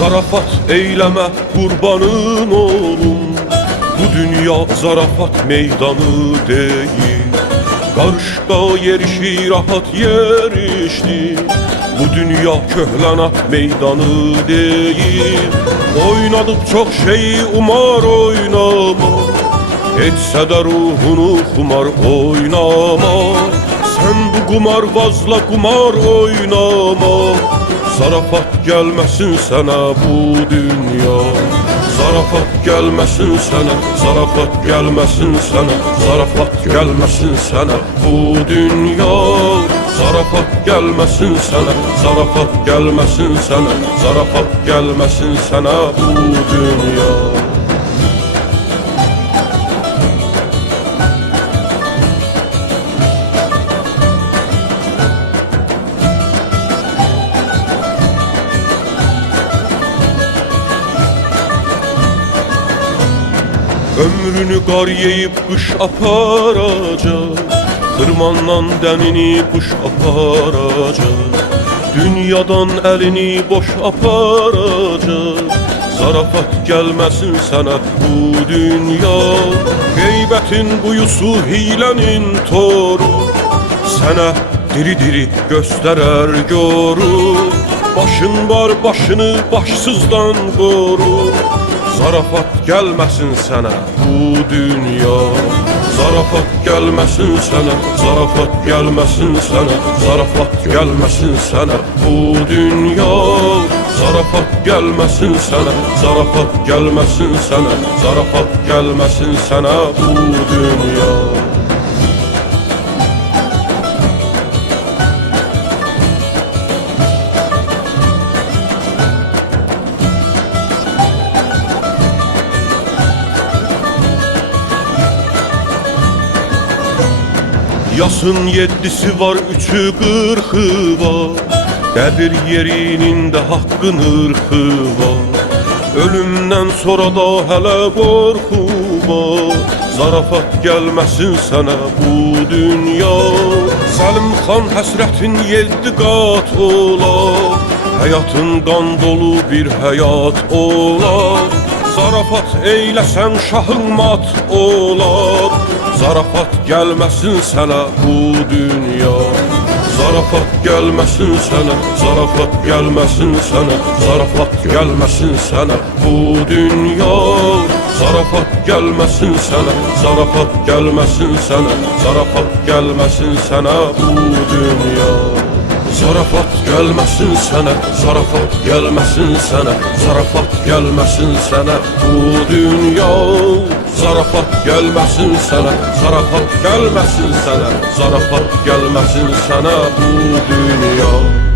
Zarafat eyleme kurbanın olum. Bu dünya zarafat meydanı değil. Qarışqa yerişi rahat yerişdi. Bu dünya köhlənat meydanı değil. Oynadıp çok şeyi umar oynama. Etsə də ruhunu xumar oynama. Sen bu kumarbazla kumar oynama. Zarafat gelmesin sana bu dünya. Zarafat gelmesin sana, zarafat gelmesin sana, zarafat gelmesin sana bu dünya. Zarafat gelmesin sana, zarafat gelmesin sana, zarafat gelmesin sana bu dünya. Ömrünü qar yeyib qış aparacaq. Xırmandan dənini quş aparacaq. Dünyadan əlini boş aparacaq. Zarafat gəlməsin sənə bu dünya. Qeybətin quyusu hilənin toru. Sənə diri-diri göstərər görür. Başın var başını başsızdan qorur. Zarafat gelmesin sana bu dünya. Zarafat gelmesin sana, zarafat gelmesin sana, zarafat gelmesin sana bu dünya. Zarafat gelmesin sana, zarafat gelmesin sana, zarafat gelmesin sana bu dünya. Yasın yedisi var, üçü qırxı var. Qəbir yerinin də haqqın ırxı var. Ölümdən sonra da hələ qorxu var. Zarafat gəlməsin sənə bu dünya. Səlim xan həsrətin 7 qat olar. Həyatın qan dolu bir həyat olar. Zarafat eyləsən şahın mat olar. Zarafat gelmesin sana bu dünya. Zarafat gelmesin sana, zarafat gelmesin sana, zarafat gelmesin sana bu dünya. Zarafat gelmesin sana, zarafat gelmesin sana, zarafat gelmesin sana bu dünya. Zarafat gelmesin sana, zarafat gelmesin sana, zarafat gelmesin sana bu dünya. Zarafat gelmesin sana, zarafat gelmesin sana, zarafat gelmesin sana bu dünya.